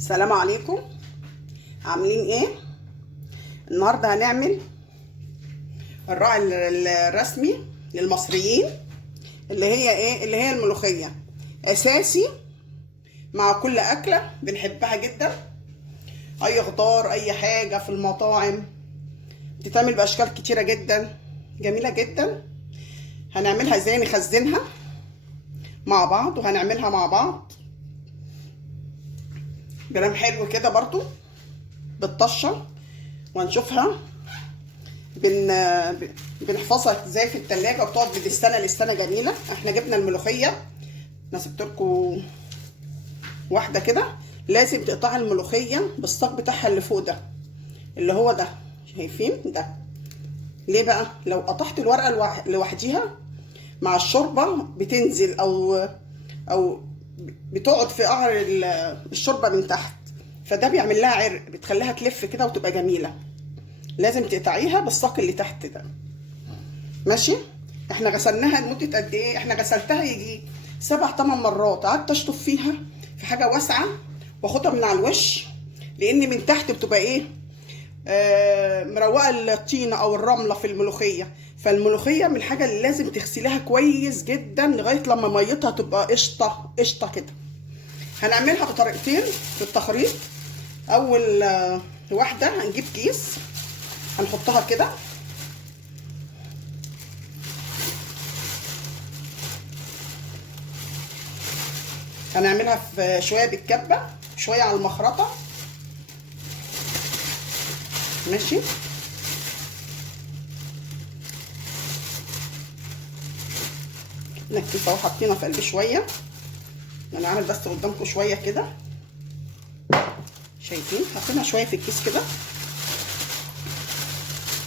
السلام عليكم. عاملين ايه؟ النهارده هنعمل الراعي الرسمي للمصريين اللي هي ايه؟ اللي هي الملوخيه. اساسي مع كل اكله بنحبها جدا. اي خضار، اي حاجه في المطاعم بتتعمل باشكال كتيره جدا، جميله جدا. هنعملها ازاي؟ نخزنها مع بعض وهنعملها مع بعض جرام حلو كده برضو بالطشه، وهنشوفها بنحفظها ازاي في التلاجة وبتقعد من السنه للسنه جميله. احنا جبنا الملوخيه، انا سبت لكم واحده كده. لازم تقطعي الملوخيه بالساق بتاعها اللي فوق ده، اللي هو ده، شايفين ده؟ ليه بقى؟ لو قطعت الورقه لوحديها مع الشوربه بتنزل او بتقعد في قعر الشوربه من تحت، فده بيعمل لها عرق، بتخليها تلف كده وتبقى جميله. لازم تقطعيها بالساق اللي تحت ده، ماشي؟ احنا غسلناها لمده قد ايه؟ احنا غسلتها يجي 7-8 مرات. قعدت اشطف فيها في حاجه واسعه واخدها من على الوش، لان من تحت بتبقى ايه؟ مروقه الطينه او الرمله في الملوخيه. فالملوخيه من الحاجه اللي لازم تغسليها كويس جدا لغايه لما ميتها تبقى قشطه قشطه كده. هنعملها بطريقتين في التخريط. اول واحده هنجيب كيس، هنحطها كده، هنعملها في شويه بالكبه، شويه على المخرطه، ماشي؟ نكتف اهو، حاطينها في قلب شويه. انا عامل بس قدامكم شويه كده، شايفين؟ حاطينها شويه في الكيس كده.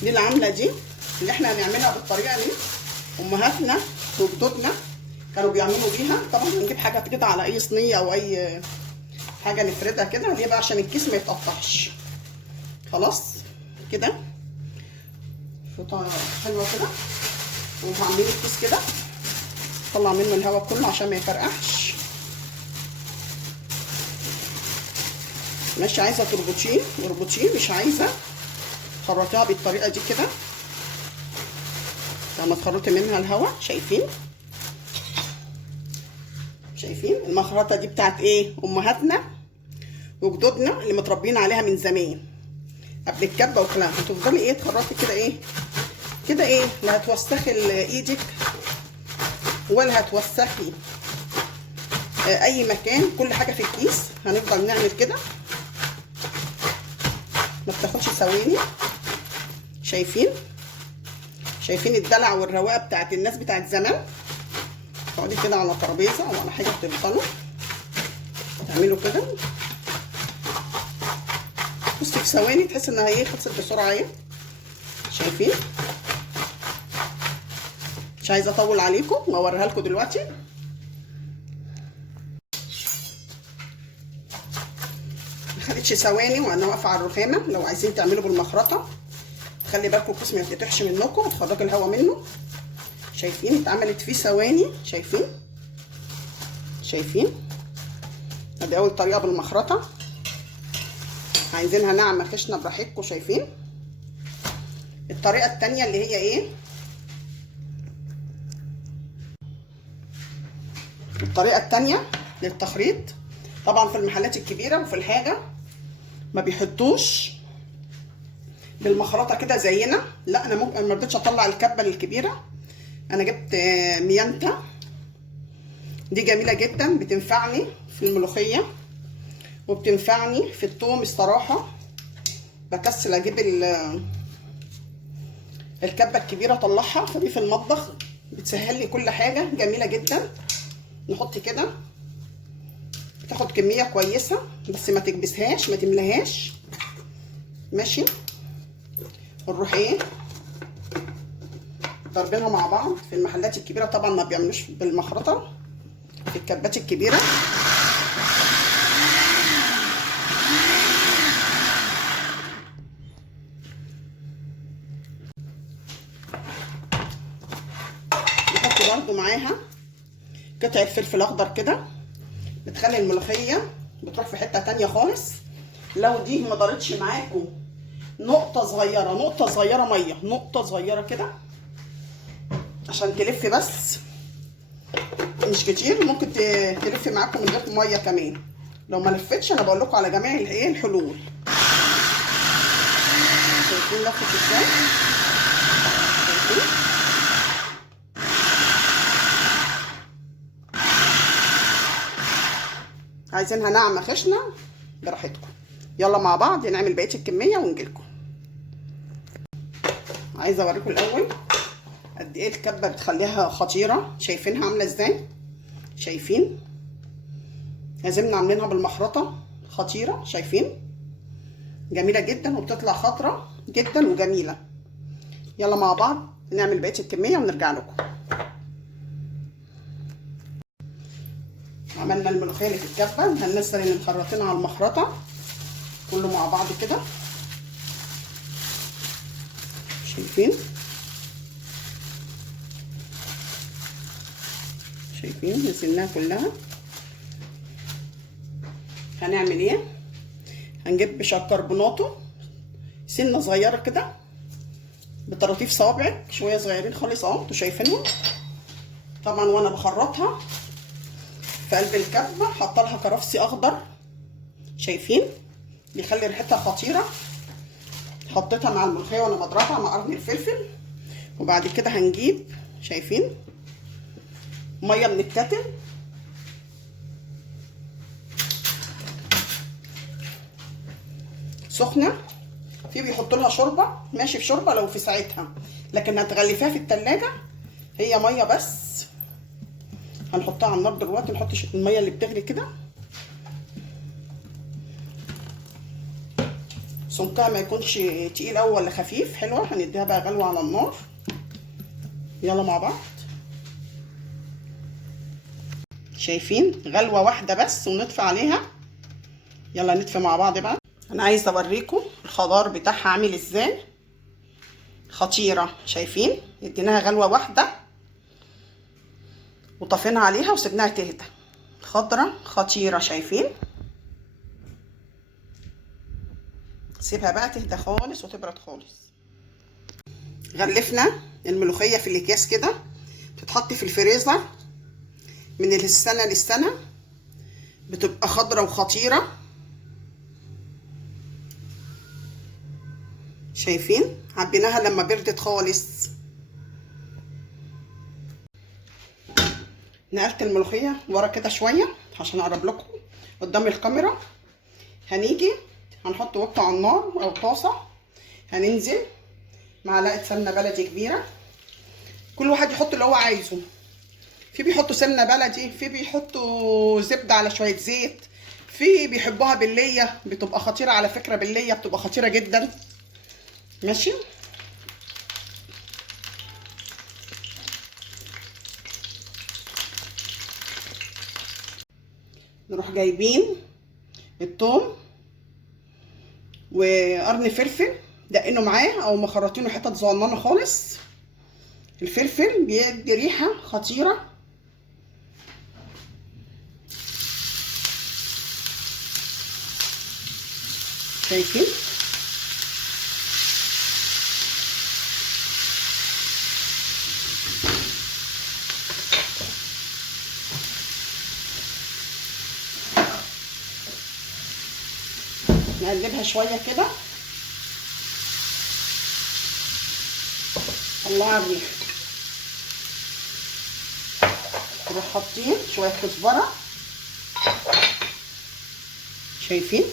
دي العامله دي اللي احنا هنعملها بالطريقه دي. امهاتنا وجدودنا كانوا بيعملوا بيها. طبعا هنجيب حاجه كده على اي صينيه او اي حاجه نفردها كده. ليه بقى؟ عشان الكيس ما يتقطعش. خلاص كده فوطه حلوه كده، وهعمل الكيس كده، طلع منه الهواء كله عشان ما يفرقعش. ماشي؟ عايزه تربطيه اربطيه، مش عايزه خرطيها بالطريقه دي كده لما تخرطي منها الهواء. شايفين؟ شايفين المخرطه دي بتاعت ايه؟ امهاتنا وجدودنا اللي متربيين عليها من زمان قبل الكبه والكلام. هتفضلي ايه؟ تخرطي كده ايه كده، ايه؟ لا هتوسخي ايدك ولا هتوسخي اي مكان. كل حاجه في الكيس هنفضل نعمل كده، ما بتاخدش ثواني. شايفين؟ شايفين الدلع والرواقه بتاعت الناس بتاعت زمان؟ تقعدي كده على ترابيزه او على حاجه بتفضلوا تعملوا كده، بصي في ثواني تحس انها ايه؟ خلصت بسرعه ايه؟ شايفين؟ مش عايزه اطول عليكم واوريها لكم دلوقتي. ما خدتش ثواني وانا واقفه على الرخامه. لو عايزين تعملوا بالمخرطه خلي بالكم الكيس ما يتقطعش منكم وتخرجوا الهواء منه. شايفين؟ اتعملت فيه ثواني. شايفين؟ شايفين؟ ادي اول طريقه بالمخرطه. عايزينها ناعمه خشنه براحتكم. شايفين؟ الطريقه الثانيه اللي هي ايه؟ الطريقه الثانيه للتخريط. طبعا في المحلات الكبيره وفي الحاجه ما بيحطوش بالمخرطه كده زينا. لا، انا ممكن ما رضيتش اطلع الكبه الكبيره، انا جبت ميانتا. دي جميله جدا، بتنفعني في الملوخيه وبتنفعني في الثوم. الصراحه بكسل اجيب الكبه الكبيره اطلعها، فدي في المطبخ بتسهل لي كل حاجه، جميله جدا. نحط كده، تاخد كميه كويسه بس ما تكبسهاش، ما تملاهاش، ماشي؟ ونروح ايه؟ ضربينها مع بعض. في المحلات الكبيره طبعا ما بيعملوش بالمخرطه، في الكبات الكبيره نحط برده معاها قطعه فلفل اخضر كده، بتخلي الملوخيه بتروح في حته تانية خالص. لو دي ما دارتش معاكم نقطه صغيره ميه، نقطه صغيره كده عشان تلف بس، مش كتير. ممكن تلف معاكم من غير ميه كمان. لو ما لفتش انا بقول لكم على جميع الحلول. شايفين لفت ازاي؟ شايفين؟ عايزينها ناعمه خشنه براحتكم. يلا مع بعض نعمل بقيه الكميه ونجيلكم. عايزه اوريكم الاول قد ايه الكبه بتخليها خطيره. شايفينها عامله ازاي؟ شايفين؟ لازمنا عاملينها بالمخرطه، خطيره. شايفين؟ جميله جدا وبتطلع خضره جدا وجميله. يلا مع بعض نعمل بقيه الكميه ونرجع لكم. عملنا الملوخيه اللي في الكبه، هننزل اللي مخرطينها على المخرطه كله مع بعض كده. شايفين؟ شايفين؟ نزلناها كلها. هنعمل ايه؟ هنجيب بيكربوناتو سنه صغيره كده بطراطيف صوابعك، شويه صغيرين خالص اهو، انتوا شايفينهم. طبعا وانا بخرطها في قلب الكبه حاطه لها كرفسي اخضر، شايفين؟ بيخلي ريحتها خطيره. حطيتها مع الملوخيه وانا بضربها مع قرن الفلفل. وبعد كده هنجيب، شايفين؟ ميه من الكتل، سخنه. في بيحطوا لها شوربه، ماشي في شوربه لو في ساعتها، لكن هتغلفيها في التلاجة هي ميه بس. هنحطها على النار دلوقتي، نحط الميه اللي بتغلي كده. سمكها ما يكونش تقيل قوي ولا خفيف، حلوه. هنديها بقى غلوه على النار. يلا مع بعض. شايفين؟ غلوه واحده بس ونطفي عليها. يلا نطفي مع بعض بقى. انا عايزه اوريكم الخضار بتاعها عامل ازاي، خطيره. شايفين؟ اديناها غلوه واحده وطفينا عليها وسبناها تهدى. خضره خطيره. شايفين؟ سيبها بقى تهدى خالص وتبرد خالص. غلفنا الملوخيه في الاكياس كده، تتحط في الفريزر من السنه للسنه، بتبقى خضره وخطيره. شايفين؟ عبيناها لما بردت خالص. نقلت الملوخيه ورا كده شويه عشان اقرب لكم قدام الكاميرا. هنيجي هنحط وقت على النار او طاسه، هننزل معلقه سمنه بلدي كبيره. كل واحد يحط اللي هو عايزه. في بيحطوا سمنه بلدي، في بيحطوا زبده على شويه زيت، في بيحبوها بالليه، بتبقى خطيره على فكره. بالليه بتبقى خطيره جدا. ماشي. نروح جايبين الثوم وقرن فلفل دقينه معاه او مخرطينه حتت صغننه خالص. الفلفل بيدي ريحه خطيره. شايفين؟ نقلبها شويه كده. الله على الريحه. نروح حاطين شويه كزبره. شايفين؟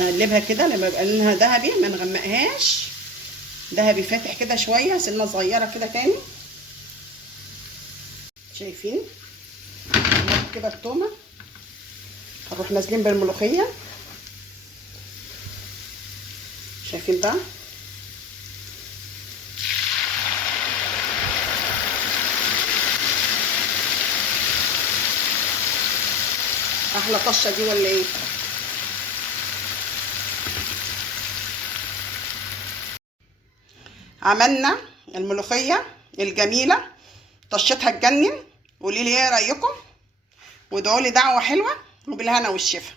نقلبها كده لما يبقى لونها ذهبي، ما نغمقهاش، ذهبي فاتح كده شويه، سنه صغيره كده تاني. شايفين؟ نحط كده التومه. هنروح نازلين بالملوخيه. شايفين بقى؟ احلى طشه دي ولا ايه؟ عملنا الملوخيه الجميله، طشتها تجنن. قولي لي ايه رايكم، وادعوا لي دعوه حلوه، وبالهنا والشفا.